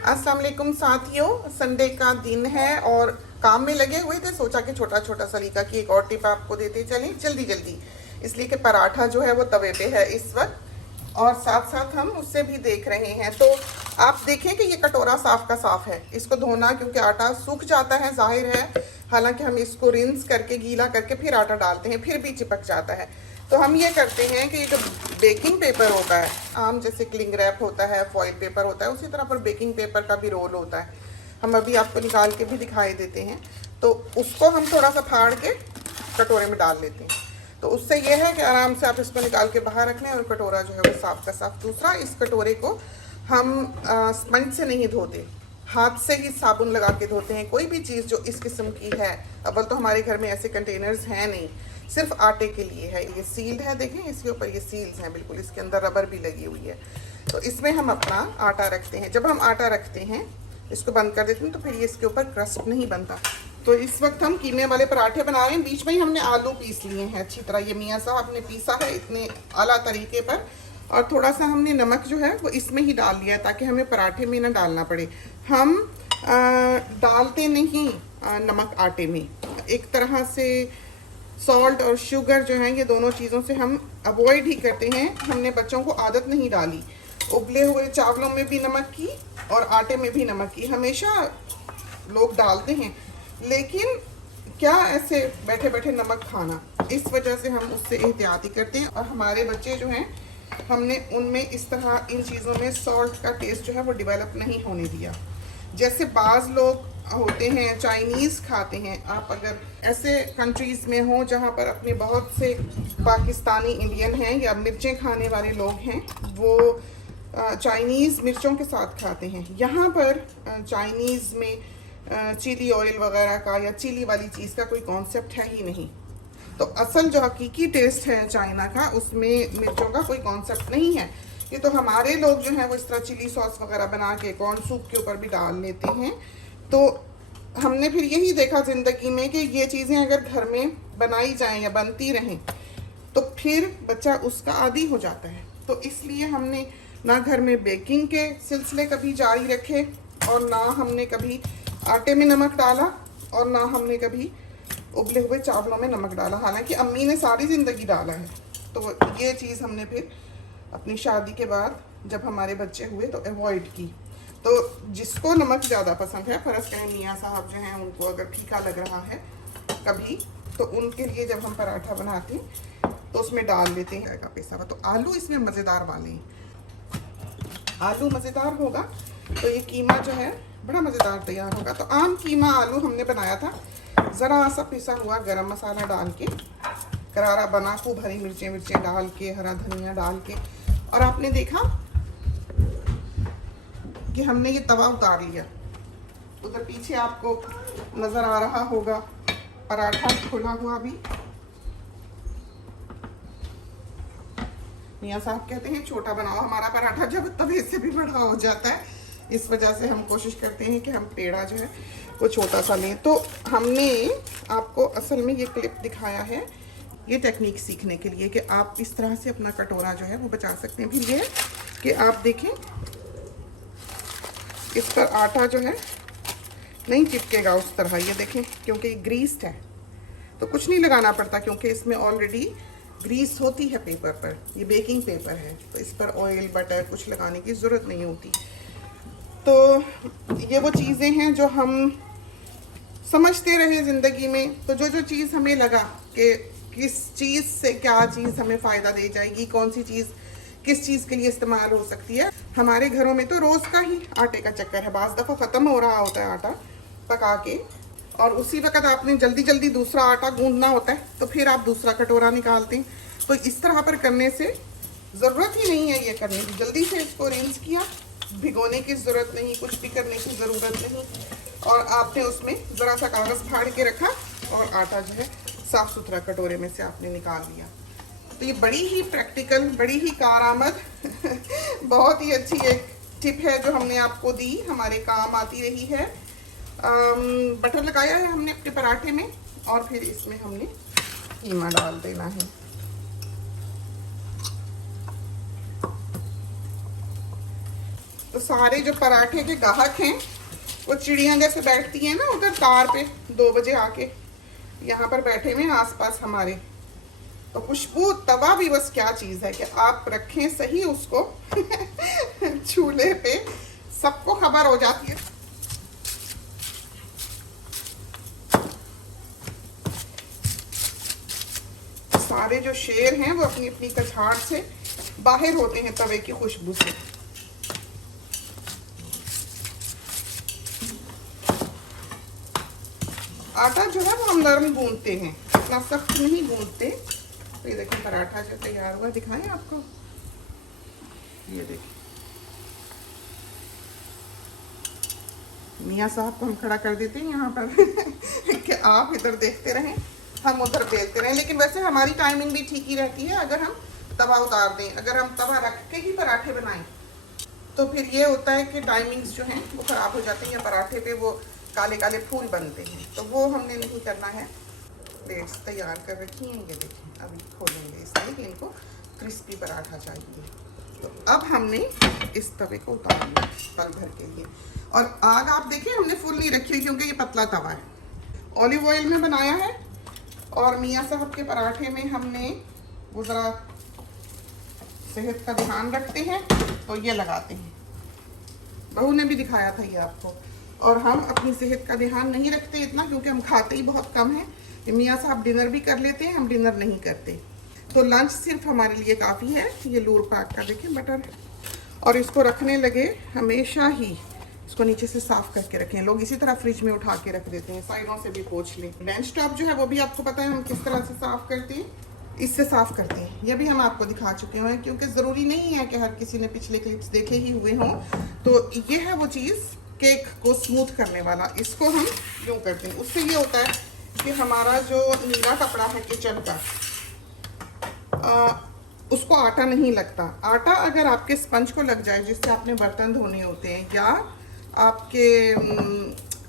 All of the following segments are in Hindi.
अस्सलाम वालेकुम साथियों, संडे का दिन है और काम में लगे हुए थे। सोचा कि छोटा छोटा सलीका की एक और टिप आपको देते चलें जल्दी जल्दी, इसलिए कि पराठा जो है वो तवे पे है इस वक्त और साथ साथ हम उससे भी देख रहे हैं। तो आप देखें कि ये कटोरा साफ का साफ है, इसको धोना क्योंकि आटा सूख जाता है जाहिर है। हालांकि हम इसको रिंस करके गीला करके फिर आटा डालते हैं, फिर भी चिपक जाता है। तो हम ये करते हैं कि ये जो बेकिंग पेपर होता है, आम जैसे क्लिंग रैप होता है, फॉइल पेपर होता है, उसी तरह पर बेकिंग पेपर का भी रोल होता है। हम अभी आपको निकाल के भी दिखाई देते हैं। तो उसको हम थोड़ा सा फाड़ के कटोरे में डाल लेते हैं। तो उससे यह है कि आराम से आप इसको निकाल के बाहर रख लें और कटोरा जो है वो साफ का साफ। दूसरा, इस कटोरे को हम स्पंज से नहीं धोते, हाथ से ही साबुन लगा के धोते हैं। कोई भी चीज़ जो इस किस्म की है, अव्वल तो हमारे घर में ऐसे कंटेनर्स हैं नहीं, सिर्फ आटे के लिए है। ये सील्ड है, देखें इसके ऊपर ये सील्स हैं बिल्कुल, इसके अंदर रबर भी लगी हुई है। तो इसमें हम अपना आटा रखते हैं। जब हम आटा रखते हैं, इसको बंद कर देते हैं, तो फिर ये इसके ऊपर क्रस्ट नहीं बनता। तो इस वक्त हम कीमे वाले पराठे बना रहे हैं। बीच में ही हमने आलू पीस लिए हैं अच्छी तरह, ये मियाँ साहब ने पीसा है इतने आला तरीके पर। और थोड़ा सा हमने नमक जो है वो इसमें ही डाल लिया है ताकि हमें पराठे में ना डालना पड़े। हम डालते नहीं नमक आटे में। एक तरह से सॉल्ट और शुगर जो है, ये दोनों चीज़ों से हम अवॉइड ही करते हैं। हमने बच्चों को आदत नहीं डाली उबले हुए चावलों में भी नमक की और आटे में भी नमक की। हमेशा लोग डालते हैं, लेकिन क्या ऐसे बैठे बैठे नमक खाना, इस वजह से हम उससे एहतियाती करते हैं। और हमारे बच्चे जो हैं, हमने उनमें इस तरह इन चीज़ों में सॉल्ट का टेस्ट जो है वो डेवलप नहीं होने दिया। जैसे बाज़ लोग होते हैं चाइनीज़ खाते हैं, आप अगर ऐसे कंट्रीज़ में हो जहाँ पर अपने बहुत से पाकिस्तानी इंडियन हैं या मिर्चें खाने वाले लोग हैं, वो चाइनीज़ मिर्चों के साथ खाते हैं। यहाँ पर चाइनीज़ में चिली ऑयल वगैरह का या चिली वाली चीज़ का कोई कॉन्सेप्ट है ही नहीं। तो असल जो हकीकी टेस्ट है चाइना का, उसमें मिर्चों का कोई कॉन्सेप्ट नहीं है। ये तो हमारे लोग जो हैं वो इस तरह चिली सॉस वगैरह बना के कॉर्न सूप के ऊपर भी डाल लेते हैं। तो हमने फिर यही देखा ज़िंदगी में कि ये चीज़ें अगर घर में बनाई जाएं या बनती रहें तो फिर बच्चा उसका आदी हो जाता है। तो इसलिए हमने ना घर में बेकिंग के सिलसिले कभी जारी रखे और ना हमने कभी आटे में नमक डाला और ना हमने कभी उबले हुए चावलों में नमक डाला। हालांकि अम्मी ने सारी ज़िंदगी डाला है। तो ये चीज़ हमने फिर अपनी शादी के बाद जब हमारे बच्चे हुए तो अवॉइड की। तो जिसको नमक ज़्यादा पसंद है, फ़र्ज़ करें मियाँ साहब जो हैं उनको अगर फीका लग रहा है कभी, तो उनके लिए जब हम पराठा बनाते हैं तो उसमें डाल लेते हैं का पिसा हुआ। तो आलू इसमें मज़ेदार वाले हैं, आलू मज़ेदार होगा तो ये कीमा जो है बड़ा मज़ेदार तैयार होगा। तो आम कीमा आलू हमने बनाया था, ज़रा सा पिसा हुआ गरम मसाला डाल के, करारा बना, खूब हरी मिर्चें डाल के, हरा धनिया डाल के। और आपने देखा कि हमने ये तवा उतार लिया, उधर पीछे आपको नज़र आ रहा होगा पराठा खुला हुआ भी। मियाँ साहब कहते हैं छोटा बनाओ हमारा पराठा, जब तवे से भी बड़ा हो जाता है। इस वजह से हम कोशिश करते हैं कि हम पेड़ा जो है वो छोटा सा लें। तो हमने आपको असल में ये क्लिप दिखाया है ये टेक्निक सीखने के लिए कि आप इस तरह से अपना कटोरा जो है वो बचा सकते हैं। फिर ये कि आप देखें इस पर आटा जो है नहीं चिपकेगा उस तरह, ये देखें, क्योंकि ये ग्रीस्ड है तो कुछ नहीं लगाना पड़ता क्योंकि इसमें ऑलरेडी ग्रीस होती है पेपर पर। ये बेकिंग पेपर है तो इस पर ऑयल बटर कुछ लगाने की ज़रूरत नहीं होती। तो ये वो चीज़ें हैं जो हम समझते रहे ज़िंदगी में। तो जो चीज़ हमें लगा कि किस चीज़ से क्या चीज़ हमें फ़ायदा दे जाएगी, कौन सी चीज़ किस चीज़ के लिए इस्तेमाल हो सकती है। हमारे घरों में तो रोज़ का ही आटे का चक्कर है, बाज़ दफ़ा ख़त्म हो रहा होता है आटा पका के और उसी वक्त आपने जल्दी जल्दी दूसरा आटा गूंदना होता है तो फिर आप दूसरा कटोरा निकालते हैं। तो इस तरह पर करने से ज़रूरत ही नहीं है ये करने की। जल्दी से इसको रिंस किया, भिगोने की ज़रूरत नहीं, कुछ भी करने की ज़रूरत नहीं, और आपने उसमें ज़रा सा कागज़ फाड़ के रखा और आटा जो है साफ़ सुथरा कटोरे में से आपने निकाल लिया। तो ये बड़ी ही प्रैक्टिकल, बड़ी ही कारआमद बहुत ही अच्छी एक टिप है जो हमने आपको दी, हमारे काम आती रही है। बटर लगाया है हमने अपने पराठे में और फिर इसमें हमने कीमा डाल देना है। तो तो सारे जो पराठे के ग्राहक हैं वो चिड़िया जैसे बैठती हैं ना उधर तार पे 2 बजे आके यहाँ पर बैठे हुए आसपास हमारे। तो खुशबू तवा भी बस क्या चीज़ है कि आप रखें सही उसको चूल्हे पे, सबको खबर हो जाती है। सारे जो शेर हैं वो अपनी अपनी कछाड़ से बाहर होते हैं तवे की खुशबू से। आटा जो है वो हम नरम गूंदते हैं, इतना सख्त नहीं गूंदते। तो ये देखिए पराठा जो तैयार हुआ, दिखाएं आपको, ये देखिए। मियाँ साहब को हम खड़ा कर देते हैं यहाँ पर कि आप इधर देखते रहें, हम उधर बेलते रहें। लेकिन वैसे हमारी टाइमिंग भी ठीक ही रहती है। अगर हम तवा उतार दें, अगर हम तवा रख के ही पराठे बनाएं तो फिर ये होता है कि टाइमिंग्स जो हैं वो ख़राब हो जाती हैं, या पराठे पे वो काले काले फूल बनते हैं। तो वो हमने नहीं करना है। प्लेट्स तैयार कर रखी हैं, ये देखें। अभी खोलेंगे इसलिए कि इनको क्रिस्पी पराठा चाहिए। तो अब हमने इस तवे को उतार लिया पल भर के लिए। और आग आप देखें हमने फुल नहीं रखी हुई क्योंकि ये पतला तवा है। ऑलिव ऑयल में बनाया है और मियाँ साहब के पराठे में हमने वो ज़रा सेहत का ध्यान रखते हैं तो ये लगाते हैं। बहू ने भी दिखाया था ये आपको। और हम अपनी सेहत का ध्यान नहीं रखते इतना क्योंकि हम खाते ही बहुत कम हैं। मियाँ साहब डिनर भी कर लेते हैं, हम डिनर नहीं करते। तो लंच सिर्फ हमारे लिए काफ़ी है। ये लूर पाक का देखें बटर। और इसको रखने लगे हमेशा ही इसको नीचे से साफ़ करके रखें। लोग इसी तरह फ्रिज में उठा के रख देते हैं, साइडों से भी पोंछ लें। बेंच टॉप जो है वो भी आपको पता है हम किस तरह से साफ़ करते हैं, इससे साफ़ करते हैं। ये भी हम आपको दिखा चुके हैं क्योंकि ज़रूरी नहीं है कि हर किसी ने पिछले क्लिप्स देखे ही हुए हों। तो ये है वो चीज़ केक को स्मूथ करने वाला। इसको हम यूँ करते हैं, उससे ये होता है कि हमारा जो नीला कपड़ा है किचन का उसको आटा नहीं लगता। आटा अगर आपके स्पंज को लग जाए जिससे आपने बर्तन धोने होते हैं, या आपके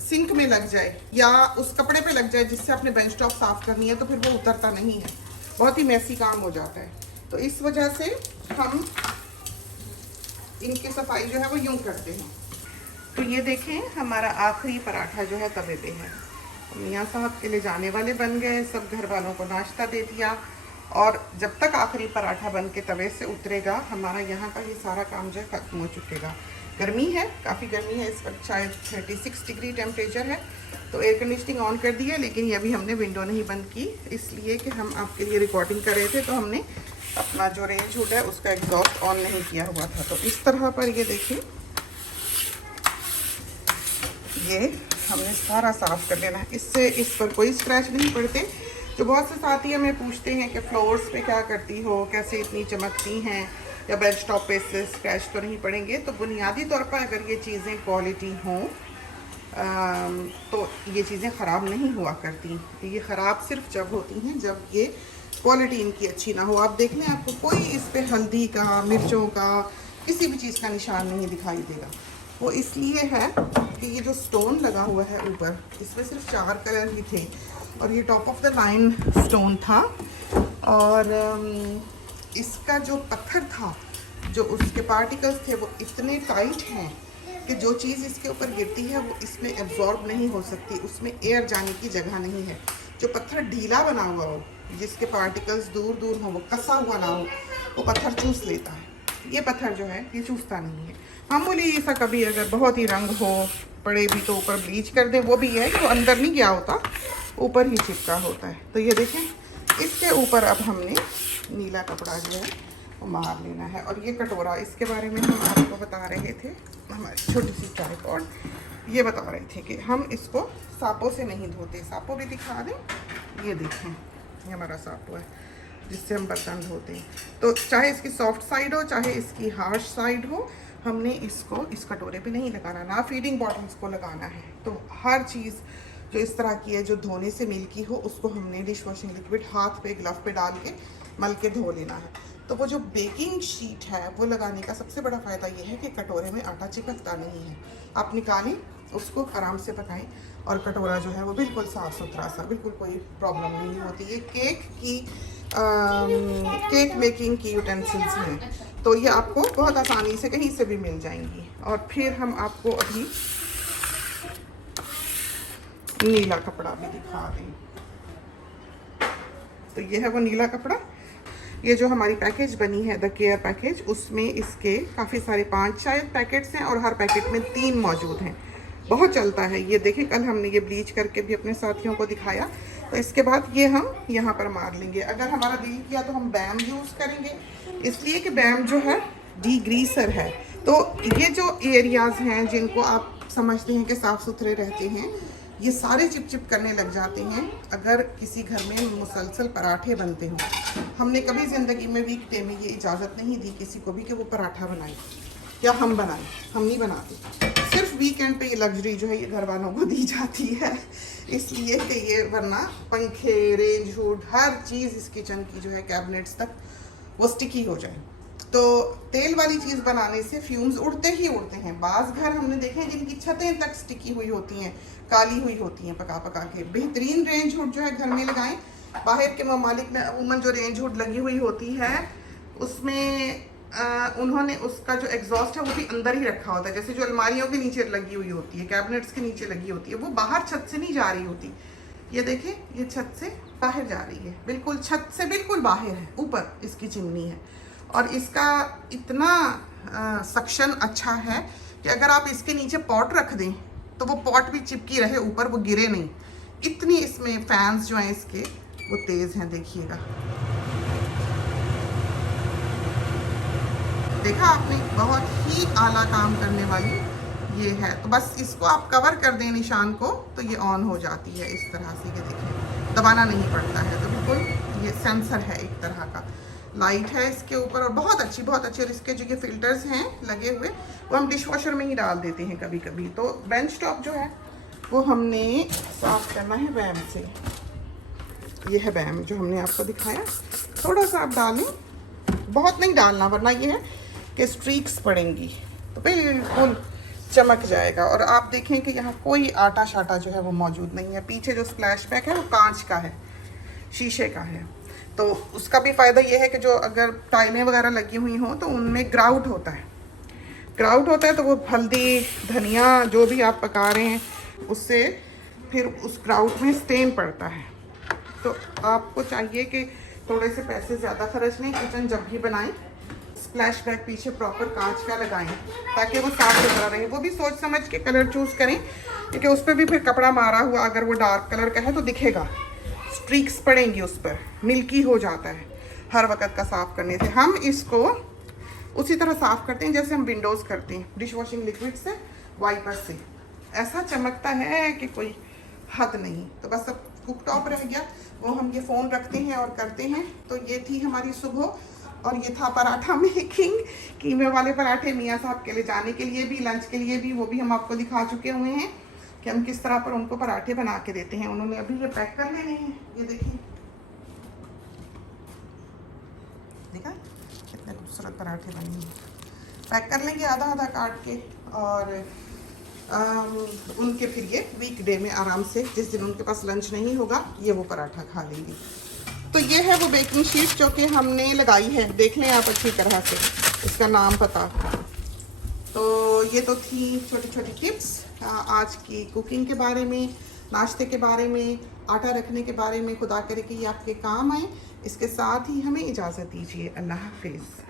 सिंक में लग जाए, या उस कपड़े पे लग जाए जिससे आपने बेंच टॉप साफ़ करनी है, तो फिर वो उतरता नहीं है, बहुत ही मैसी काम हो जाता है। तो इस वजह से हम इनकी सफाई जो है वो यूँ करते हैं। तो ये देखें हमारा आखिरी पराठा जो है तवे पे है। मियाँ साहब के लिए जाने वाले बन गए, सब घर वालों को नाश्ता दे दिया। और जब तक आखिरी पराठा बन के तवे से उतरेगा हमारा यहाँ का ये सारा काम जो है ख़त्म हो चुकेगा। गर्मी है, काफ़ी गर्मी है इस वक्त, शायद 36 डिग्री टेम्परेचर है। तो एयर कंडीशनिंग ऑन कर दी है, लेकिन ये अभी हमने विंडो नहीं बंद की इसलिए कि हम आपके लिए रिकॉर्डिंग कर रहे थे। तो हमने अपना जो रेंज हुड है उसका एग्जॉस्ट ऑन नहीं किया हुआ था। तो इस तरह पर ये देखिए, ये हमने सारा साफ़ कर लेना है। इससे इस पर कोई स्क्रैच नहीं पड़ते। जो बहुत से साथी हमें पूछते हैं कि फ्लोर्स पे क्या करती हो, कैसे इतनी चमकती हैं, या बेंच टॉप पे से स्क्रैच तो नहीं पड़ेंगे। तो बुनियादी तौर पर अगर ये चीज़ें क्वालिटी हों तो ये चीज़ें ख़राब नहीं हुआ करती। ये ख़राब सिर्फ जब होती हैं जब ये क्वालिटी इनकी अच्छी ना हो। आप देख लें, आपको कोई इस पर हल्दी का, मिर्चों का, किसी भी चीज़ का निशान नहीं दिखाई देगा। वो इसलिए है कि ये जो स्टोन लगा हुआ है ऊपर, इसमें सिर्फ 4 कलर ही थे और ये top of the line stone था। और इसका जो पत्थर था, जो उसके पार्टिकल्स थे, वो इतने टाइट हैं कि जो चीज़ इसके ऊपर गिरती है वो इसमें एब्जॉर्ब नहीं हो सकती, उसमें एयर जाने की जगह नहीं है। जो पत्थर ढीला बना हुआ हो, जिसके पार्टिकल्स दूर दूर हो, वो कसा हुआ ना हो, वो पत्थर चूस लेता है। ये पत्थर जो है ये चूसता नहीं है। मामूली ऐसा कभी अगर बहुत ही रंग हो पड़े भी तो ऊपर ब्लीच कर दें, वो भी है कि वो अंदर नहीं गया होता, ऊपर ही चिपका होता है। तो ये देखें, इसके ऊपर अब हमने नीला कपड़ा जो है वो मार लेना है। और ये कटोरा, इसके बारे में हम आपको बता रहे थे, हमारी छोटी सी ट्राइपॉड, ये बता रहे थे कि हम इसको सापों से नहीं धोते। सापों भी दिखा दें, ये देखें, ये हमारा सापो है जिससे हम बर्तन धोते हैं। तो चाहे इसकी सॉफ्ट साइड हो, चाहे इसकी हार्श साइड हो, हमने इसको इस कटोरे पे नहीं लगाना, ना फीडिंग बॉटल्स को लगाना है। तो हर चीज़ जो इस तरह की है, जो धोने से मिल्की हो, उसको हमने डिश वॉशिंग लिक्विड हाथ पे, ग्लव पे डाल के मल के धो लेना है। तो वो जो बेकिंग शीट है वो लगाने का सबसे बड़ा फ़ायदा ये है कि कटोरे में आटा चिपकता नहीं है। आप निकालें, उसको आराम से पकाएं और कटोरा जो है वो बिल्कुल साफ़ सुथरा सा, बिल्कुल कोई प्रॉब्लम नहीं होती। ये केक मेकिंग की यूटेंसिल्स हैं, तो ये आपको बहुत आसानी से कहीं से भी मिल जाएंगी। और फिर हम आपको अभी नीला कपड़ा भी दिखा दें। तो ये है वो नीला कपड़ा। ये जो हमारी पैकेज बनी है द केयर पैकेज, उसमें इसके काफ़ी सारे 5 शायद पैकेट्स हैं और हर पैकेट में 3 मौजूद हैं। बहुत चलता है ये। देखें कल हमने ये ब्लीच करके भी अपने साथियों को दिखाया। तो इसके बाद ये हम यहाँ पर मार लेंगे। अगर हमारा दिल किया तो हम बैम यूज़ करेंगे, इसलिए कि बैम जो है डीग्रीसर है। तो ये जो एरियाज़ हैं जिनको आप समझते हैं कि साफ़ सुथरे रहते हैं, ये सारे चिपचिप करने लग जाते हैं अगर किसी घर में मुसलसल पराठे बनते हों। हमने कभी ज़िंदगी में वीकडे में ये इजाज़त नहीं दी किसी को भी कि वो पराठा बनाए या हम बनाएं। हम नहीं बनाते। सिर्फ वीकेंड पे ये लग्जरी जो है ये घर वालों को दी जाती है, इसलिए कि ये वरना पंखे, रेंज हुड, हर चीज़ इस किचन की जो है कैबिनेट्स तक वो स्टिकी हो जाए। तो तेल वाली चीज़ बनाने से फ्यूम्स उड़ते ही उड़ते हैं। बाज़ घर हमने देखे हैं जिनकी छतें तक स्टिकी हुई होती हैं, काली हुई होती हैं पका पका के। बेहतरीन रेंज हुड जो है घर में लगाएं। बाहर के ममालिक में अमूमन जो रेंज हुड लगी हुई होती है उसमें उन्होंने उसका जो एग्जॉस्ट है वो भी अंदर ही रखा होता है। जैसे जो अलमारियों के नीचे लगी हुई होती है, कैबिनेट्स के नीचे लगी होती है, वो बाहर छत से नहीं जा रही होती। ये देखें, ये छत से बाहर जा रही है, बिल्कुल छत से बिल्कुल बाहर है, ऊपर इसकी चिमनी है। और इसका इतना सक्शन अच्छा है कि अगर आप इसके नीचे पॉट रख दें तो वो पॉट भी चिपकी रहे ऊपर, वो गिरे नहीं। इतनी इसमें फैंस जो हैं इसके वो तेज़ हैं। देखिएगा, देखा आपने, बहुत ही आला काम करने वाली ये है। तो बस इसको आप कवर कर दें निशान को तो ये ऑन हो जाती है इस तरह से। ये देखिए, दबाना नहीं पड़ता है। तो बिल्कुल ये सेंसर है एक तरह का, लाइट है इसके ऊपर और बहुत अच्छी बहुत अच्छी। और इसके जो ये फिल्टर्स हैं लगे हुए वो हम डिश वॉशर में ही डाल देते हैं कभी कभी। तो बेंच टॉप जो है वो हमने साफ़ करना है बैम से। ये है बैम जो हमने आपको दिखाया। थोड़ा सा आप डालें, बहुत नहीं डालना वरना ये है कि स्ट्रीक्स पड़ेंगी, तो बिल्कुल चमक जाएगा। और आप देखें कि यहाँ कोई आटा शाटा जो है वो मौजूद नहीं है। पीछे जो स्प्लैश बैक है वो कांच का है, शीशे का है। तो उसका भी फ़ायदा ये है कि जो अगर टाइलें वगैरह लगी हुई हों तो उनमें ग्राउट होता है। ग्राउट होता है तो वो हल्दी, धनिया जो भी आप पका रहे हैं उससे फिर उस ग्राउट में स्टेन पड़ता है। तो आपको चाहिए कि थोड़े से पैसे ज़्यादा खर्च लें, किचन जब भी बनाएं स्प्लैश बैक पीछे प्रॉपर कांच का लगाएं ताकि वो साफ सुथरा रहे। वो भी सोच समझ के कलर चूज़ करें, क्योंकि उस पर भी फिर कपड़ा मारा हुआ अगर वो डार्क कलर का है तो दिखेगा, स्ट्रीक्स पड़ेंगी उस पर, मिल्की हो जाता है हर वक्त का साफ़ करने से। हम इसको उसी तरह साफ़ करते हैं जैसे हम विंडोज़ करते हैं, डिश वॉशिंग लिक्विड से, वाइपर से। ऐसा चमकता है कि कोई हद नहीं। तो बस अब कुक टॉप रह गया, वो हम ये फ़ोन रखते हैं और करते हैं। तो ये थी हमारी सुबह, और ये था पराठा मेकिंग। कीमे वाले पराठे मियाँ साहब के लिए जाने के लिए भी, लंच के लिए भी, वो भी हम आपको दिखा चुके हुए हैं कि हम किस तरह पर उनको पराठे बना के देते हैं। उन्होंने अभी ये पैक कर लेने हैं। ये देखिए, देखा कितने खूबसूरत पराठे बने हैं। पैक कर लेंगे आधा आधा काट के, और उनके फिर ये वीकडे में आराम से, जिस दिन उनके पास लंच नहीं होगा, ये वो पराठा खा लेंगे। तो ये है वो बेकिंग शीट जो कि हमने लगाई है, देख लें आप अच्छी तरह से, इसका नाम पता। तो ये तो थी छोटी छोटी टिप्स आज की कुकिंग के बारे में, नाश्ते के बारे में, आटा रखने के बारे में। खुदा करे कि ये आपके काम आए। इसके साथ ही हमें इजाज़त दीजिए। अल्लाह हाफिज़।